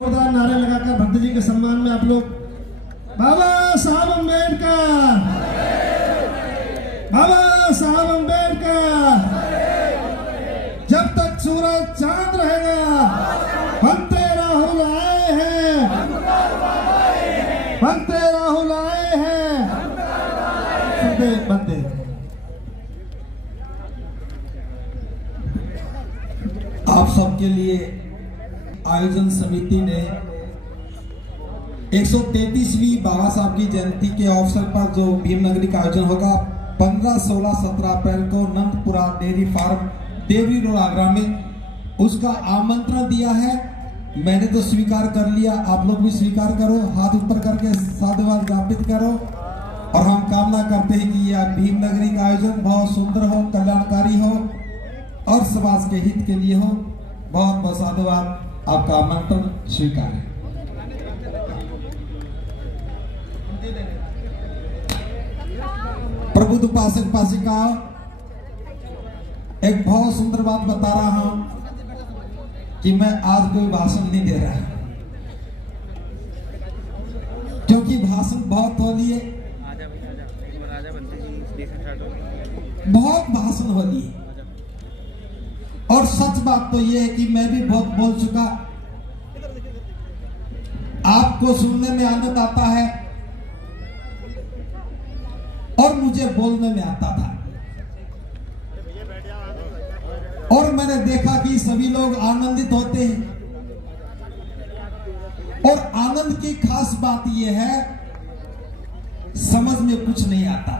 नारे लगाकर भक्त जी के सम्मान में आप लोग बाबा साहब अम्बेडकर, बाबा साहब अम्बेडकर, जब तक सूरज चांद रहेगा भक्ते राहुल आए हैं, भक्ते राहुल आए हैं, बंदे आप सबके लिए आयोजन समिति ने 133वीं बाबा साहब की जयंती के अवसर पर जो भीमनगरी का आयोजन होगा 15, 16, 17 अप्रैल को Nandpura dairy farm Devri road Agra में, उसका आमंत्रण दिया है। मैंने तो स्वीकार कर लिया, आप लोग भी स्वीकार करो, हाथ ऊपर करके साधुवाद ज्ञापित करो। और हम कामना करते हैं कि यह भीमनगरी का आयोजन बहुत सुंदर हो, कल्याणकारी हो और समाज के हित के लिए हो। बहुत बहुत साधुवाद, आपका आमंत्रण स्वीकार है। प्रबुद्ध उपासक उपासिका, एक बहुत सुंदर बात बता रहा हूं कि मैं आज कोई भाषण नहीं दे रहा, क्योंकि भाषण बहुत हो लिए, बहुत भाषण हो लिए। और सच बात तो यह है कि मैं भी बहुत बोल चुका। आपको सुनने में आनंद आता है और मुझे बोलने में आता था, और मैंने देखा कि सभी लोग आनंदित होते हैं। और आनंद की खास बात यह है, समझ में कुछ नहीं आता।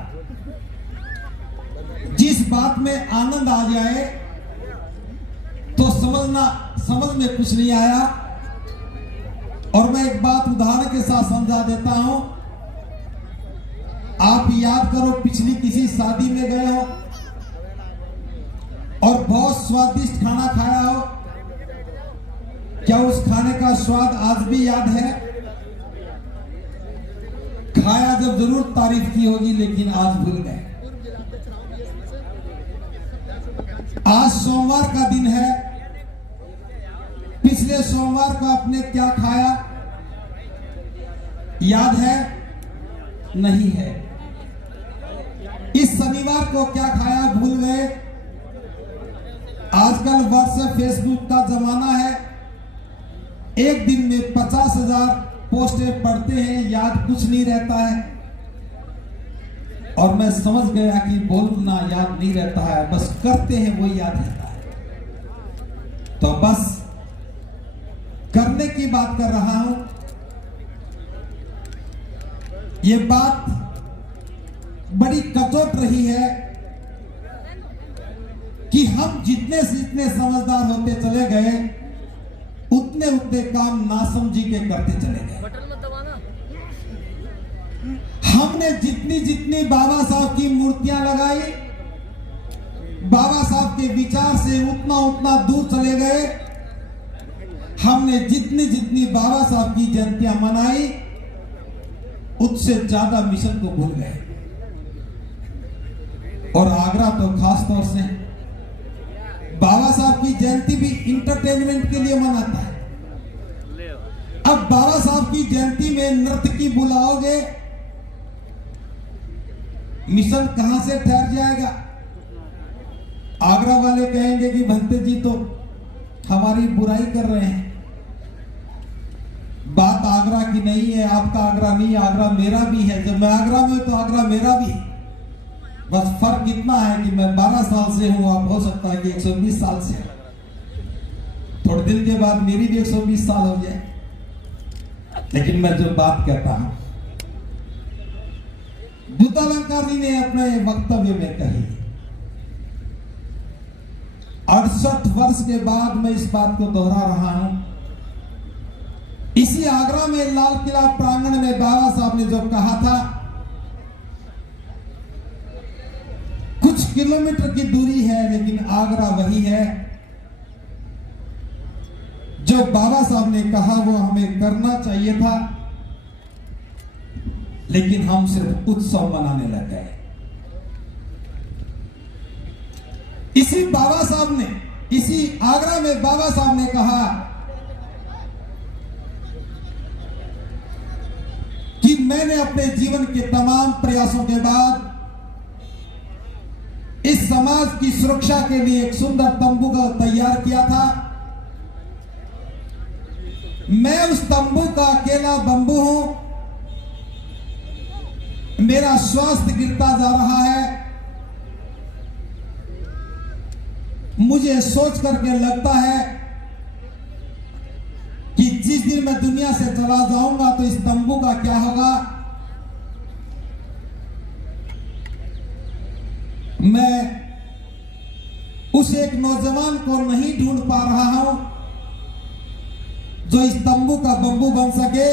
जिस बात में आनंद आ जाए तो समझ में कुछ नहीं आया। और मैं एक बात उदाहरण के साथ समझा देता हूं। आप याद करो, पिछली किसी शादी में गए हो और बहुत स्वादिष्ट खाना खाया हो, क्या उस खाने का स्वाद आज भी याद है? खाया जब जरूर तारीफ की होगी, लेकिन आज भूल गए। आज सोमवार का दिन है, पिछले सोमवार को आपने क्या खाया याद है? नहीं है। इस शनिवार को क्या खाया भूल गए। आजकल व्हाट्सएप फेसबुक का जमाना है, एक दिन में 50,000 पोस्टें पढ़ते हैं, याद कुछ नहीं रहता है। और मैं समझ गया कि बोलना याद नहीं रहता है, बस करते हैं वो याद रहता है। तो बस करने की बात कर रहा हूं। ये बात बड़ी कचोट रही है कि हम जितने से जितने समझदार होते चले गए, उतने उतने काम नासमझी के करते चले गए। हमने जितनी जितनी बाबा साहब की मूर्तियां लगाई, बाबा साहब के विचार से उतना उतना दूर चले गए। हमने जितनी जितनी बाबा साहब की जयंतियां मनाई, उससे ज्यादा मिशन को भूल गए। और आगरा तो खास तौर से बाबा साहब की जयंती भी इंटरटेनमेंट के लिए मनाता है। अब बाबा साहब की जयंती में नर्तकी बुलाओगे, मिशन कहां से ठहर जाएगा? आगरा वाले कहेंगे कि भंते जी तो हमारी बुराई कर रहे हैं। बात आगरा की नहीं है, आपका आगरा नहीं, आगरा मेरा भी है। जब मैं आगरा में तो आगरा मेरा भी। बस फर्क इतना है कि मैं 12 साल से हूं, आप हो सकता है कि 120 साल से। थोड़े दिन के बाद मेरी भी 120 साल हो जाए। लेकिन मैं जो बात कहता हूं, बुद्ध अलंकार जी ने अपने वक्तव्य में कही। 68 वर्ष के बाद मैं इस बात को दोहरा रहा हूं। इसी आगरा में लाल किला प्रांगण में बाबा साहब ने जो कहा था, कुछ किलोमीटर की दूरी है, लेकिन आगरा वही है। जो बाबा साहब ने कहा वो हमें करना चाहिए था, लेकिन हम सिर्फ उत्सव मनाने लग गए। इसी बाबा साहब ने, इसी आगरा में बाबा साहब ने कहा मैंने अपने जीवन के तमाम प्रयासों के बाद इस समाज की सुरक्षा के लिए एक सुंदर तंबू का तैयार किया था। मैं उस तंबू का अकेला बंबू हूं। मेरा स्वास्थ्य गिरता जा रहा है। मुझे सोच करके लगता है कि जिस दिन मैं दुनिया से चला जाऊंगा तो इस तंबू का क्या होगा। मैं उस एक नौजवान को नहीं ढूंढ पा रहा हूं जो इस तंबू का बंबू बन सके।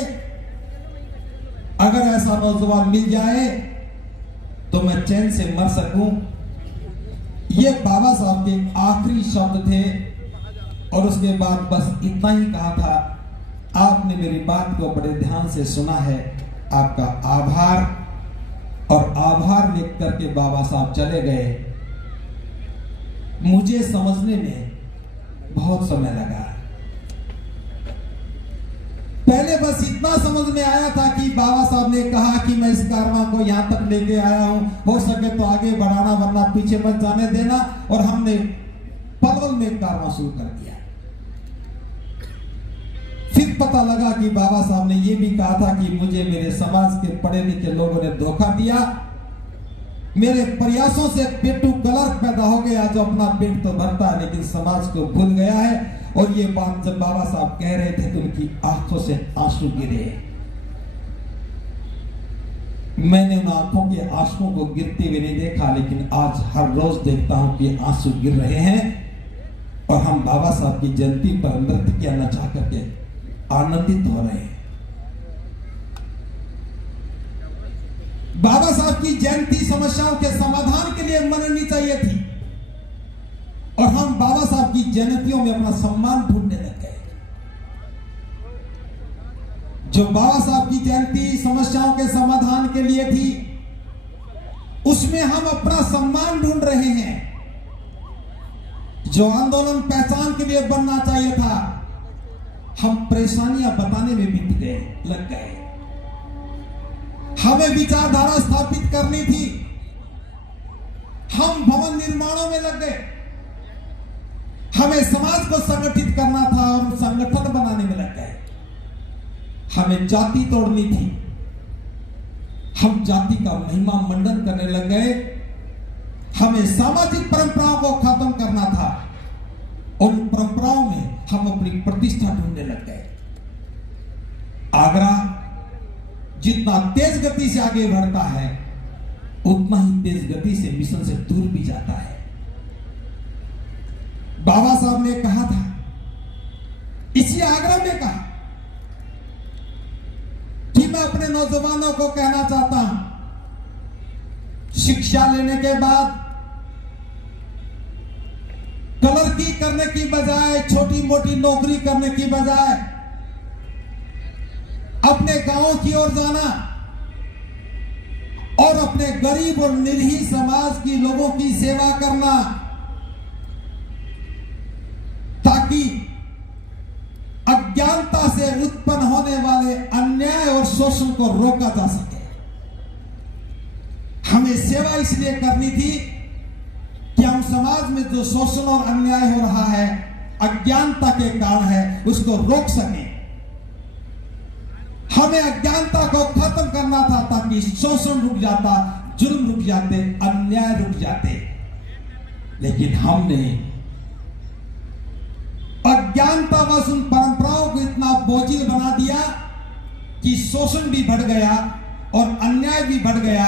अगर ऐसा नौजवान मिल जाए तो मैं चैन से मर सकूं। ये बाबा साहब के आखिरी शब्द थे और उसके बाद बस इतना ही कहा था। आपने मेरी बात को बड़े ध्यान से सुना है, आपका आभार। और आभार व्यक्त करके बाबा साहब चले गए। मुझे समझने में बहुत समय लगा। पहले बस इतना समझ में आया था कि बाबा साहब ने कहा कि मैं इस कारवां को यहां तक लेके आया हूं, हो सके तो आगे बढ़ाना वरना पीछे मत जाने देना। और हमने पलवल में कारवां शुरू कर दिया। फिर पता लगा कि बाबा साहब ने यह भी कहा था कि मुझे मेरे समाज के पढ़े लिखे लोगों ने धोखा दिया। मेरे प्रयासों से पेटू कलर पैदा हो गया जो अपना पेट तो भरता है लेकिन समाज को भूल गया है। और ये बात जब बाबा साहब कह रहे थे तो उनकी आंखों से आंसू गिरे। मैंने उन आंखों के आंसुओं को गिरते हुए नहीं देखा, लेकिन आज हर रोज देखता हूं कि आंसू गिर रहे हैं। और हम बाबा साहब की जयंती पर नृत्य किया नचा करके आनंदित हो रहे हैं। बाबा साहब की जयंती समस्याओं के समाधान के लिए मननी चाहिए थी और हम बाबा साहब की जयंतियों में अपना सम्मान ढूंढने लग गए। जो बाबा साहब की जयंती समस्याओं के समाधान के लिए थी उसमें हम अपना सम्मान ढूंढ रहे हैं। जो आंदोलन पहचान के लिए बनना चाहिए था हम परेशानियां बताने में बीत गए, लग गए। हमें विचारधारा स्थापित करनी थी, हम भवन निर्माणों में लग गए। हमें समाज को संगठित करना था और संगठन बनाने में लग गए। हमें जाति तोड़नी थी, हम जाति का महिमा मंडन करने लग गए। हमें सामाजिक परंपराओं को खत्म करना था, उन परंपराओं में हम अपनी प्रतिष्ठा ढूंढने लग गए। आगरा जितना तेज गति से आगे बढ़ता है उतना ही तेज गति से मिशन से दूर भी जाता है। बाबा साहब ने कहा था, इसी आगरा में कहा कि मैं अपने नौजवानों को कहना चाहता हूं, शिक्षा लेने के बाद क्लर्की करने की बजाय, छोटी मोटी नौकरी करने की बजाय अपने गांव की ओर जाना और अपने गरीब और निरीह समाज की लोगों की सेवा करना ताकि अज्ञानता से उत्पन्न होने वाले अन्याय और शोषण को रोका जा सके। हमें सेवा इसलिए करनी थी कि हम समाज में जो शोषण और अन्याय हो रहा है, अज्ञानता के कारण है, उसको रोक सके। हमें अज्ञानता को खत्म करना था ताकि शोषण रुक जाता, जुल्म रुक जाते, अन्याय रुक जाते। लेकिन हमने अज्ञानता व उन परंपराओं को इतना बोझिल बना दिया कि शोषण भी बढ़ गया और अन्याय भी बढ़ गया।